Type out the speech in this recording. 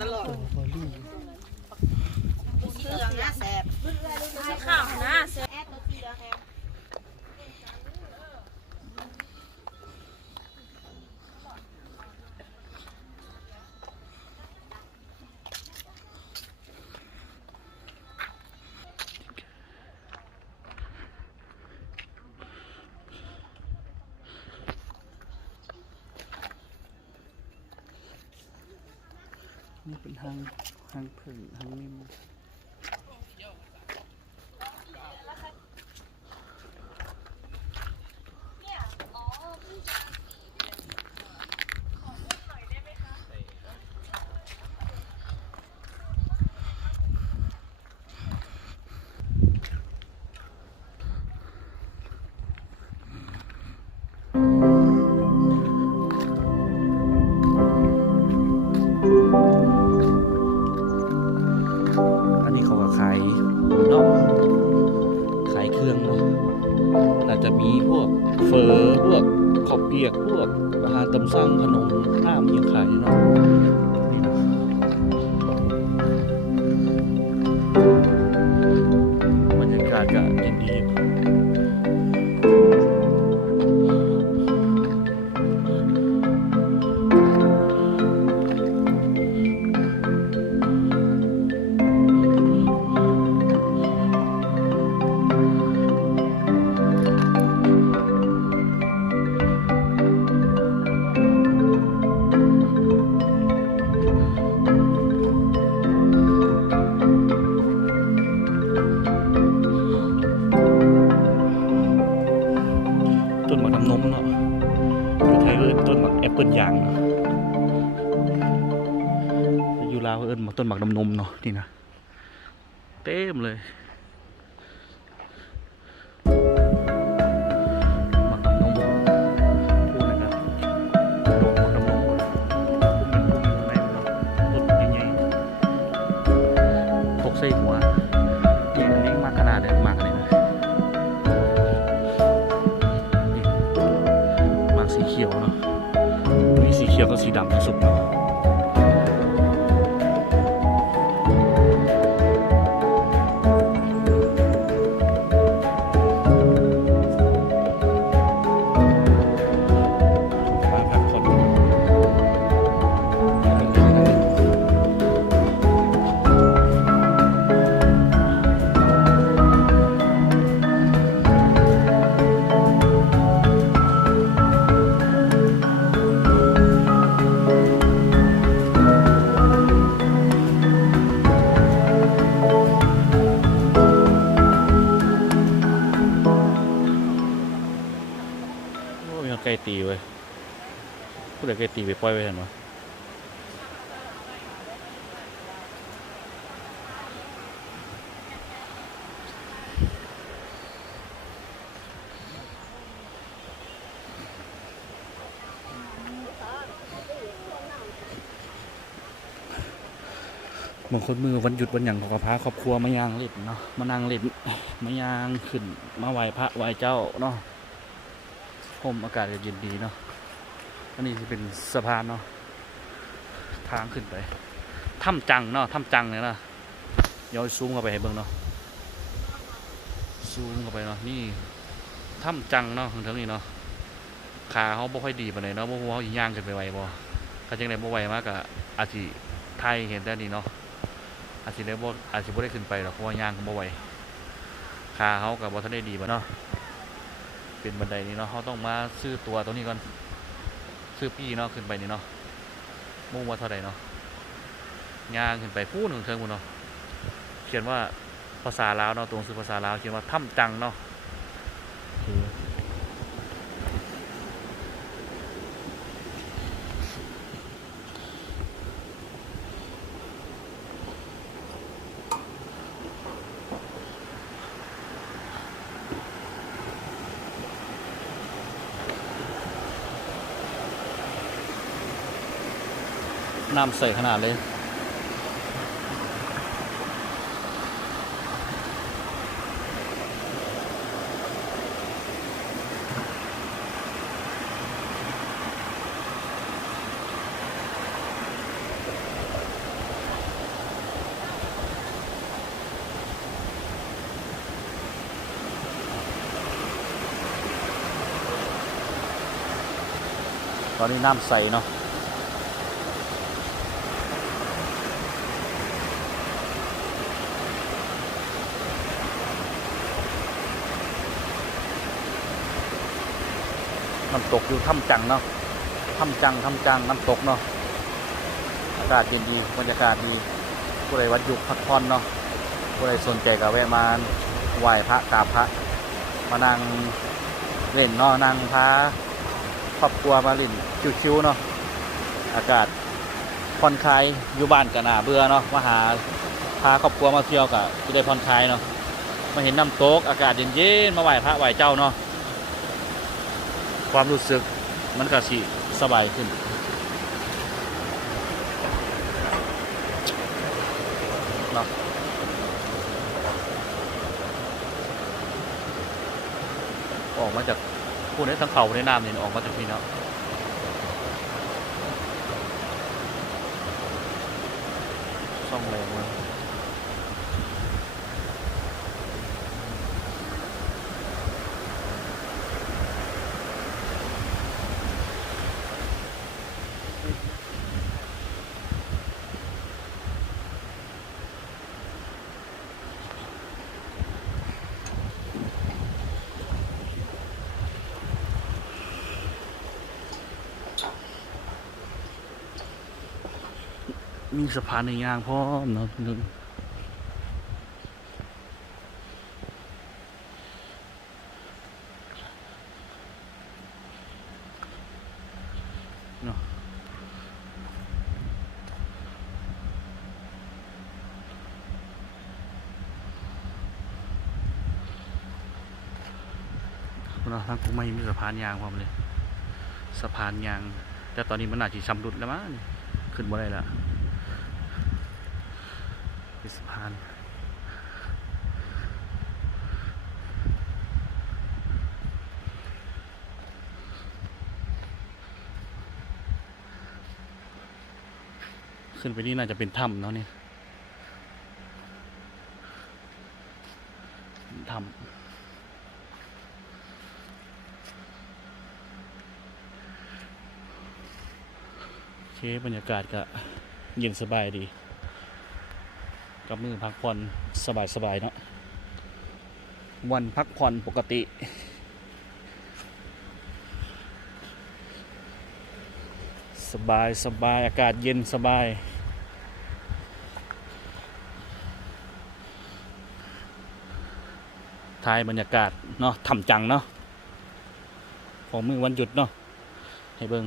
ตลอดโอ้บอลลี่สีเหลืองนะแสบสีขาวนะเสื้อแอดตัวสีเนี่เป็นทางทางผึ่งทางนิ่ม ข้าวเปียกพวกอาหารตำสั่งขนมข้ามย่างขายเนาะากแอปเปิลยางเนาะแต่อยู่ลาวเอิญมาต้นหมากดำนมเนาะนี่นะเต็มเลย มีสีเขีีไก่ตีเว้ยผู้ใดไก่ตีไปปล่อยไว้เห็นวะบางคนมือวันหยุดวันหยังขาก็พาครอบครัวมายางเล่นเนาะมานั่งเล่นมายางขึ้นมาไหว้พระไหว้เจ้าเนาะ ผมอากาศก็เย็นดีเนาะอันนี้จะเป็นสะพานเนาะทางขึ้นไปถ้ำจังเนาะถ้ำจังเลยนะเดี๋ยวซูมเข้าไปให้เบิ่งเนาะซูมเข้าไปเนาะนี่ถ้ำจังเนาะถึงนี้เนาะขาเขาบ่ค่อยดีปานใดเนาะบ่ฮู้ว่าเขาสิย่างขึ้นไปไหวบ่ถ้าจังไดบ่ไหวมากก็อาจสิไทยเห็นแต่นี่เนาะอาจสิได้บ่อาจสิบ่ได้ขึ้นไปหรอกเพราะว่าย่างก็บ่ไหวขาเขาก็บ่ทันได้ดีบ่เนาะ เป็นบันไดนี้เนาะเขาต้องมาซื้อตัวตรงนี้ก่อนซื้อพี่เนาะขึ้นไปนี่เนาะมุ่งว่าเท่าไหร่เนาะย่างขึ้นไปพูดถึงเทิงบนเนาะเขียนว่าภาษาลาวเนาะตรงซื้อภาษาลาวเขียนว่าถ้ำจังเนาะ น้ำใสขนาดเลยตอนนี้น้ำใสเนาะ น้ำตกอยู่ถ้ำจังเนาะถ้ำจังถ้ำจังน้ำตกเนาะอากาศเย็นดีบรรยากาศดีผู้ใดวัดยุกพักผ่อนเนาะผู้ใดสนใจก็แวะมาไหว้พระกราบพระ มานั่งเล่นเนาะนั่งพาครอบครัวมาเล่นชิวๆเนาะอากาศผ่อนคลายอยู่บ้านก็น่าเบื่อเนาะมาหาพาครอบครัวมาเที่ยวก็จะได้ผ่อนคลายเนาะมาเห็นน้ำตกอากาศเย็นๆมาไหว้พระไหว้เจ้าเนาะ ความรู้สึกมันก็สิสบายขึ้น เนาะออกมาจากพูดในทั้งเขาในน้ำนี่ออกมาจากพี่เนาะซ่องแรงมาก มีสะพานในยางพร้อมเนาะนึงเนาะเนาะทางกูไม่มีสะพานยางพร้อมเลยสะพานยาง แต่ตอนนี้มันอาจจะชำรุดแล้วมั้งขึ้นบ่ได้แล้ว เป็นสะพานขึ้นไปนี่น่าจะเป็นถ้ำเนาะเนี่ยถ้ำโอเคบรรยากาศก็เย็นสบายดี กับมือพักผ่อนสบายๆเนาะวันพักผ่อนปกติ สบายสบายอากาศเย็นสบาย ทายบรรยากาศเนาะทำจังเนาะของมือวันหยุดเนาะให้เบิง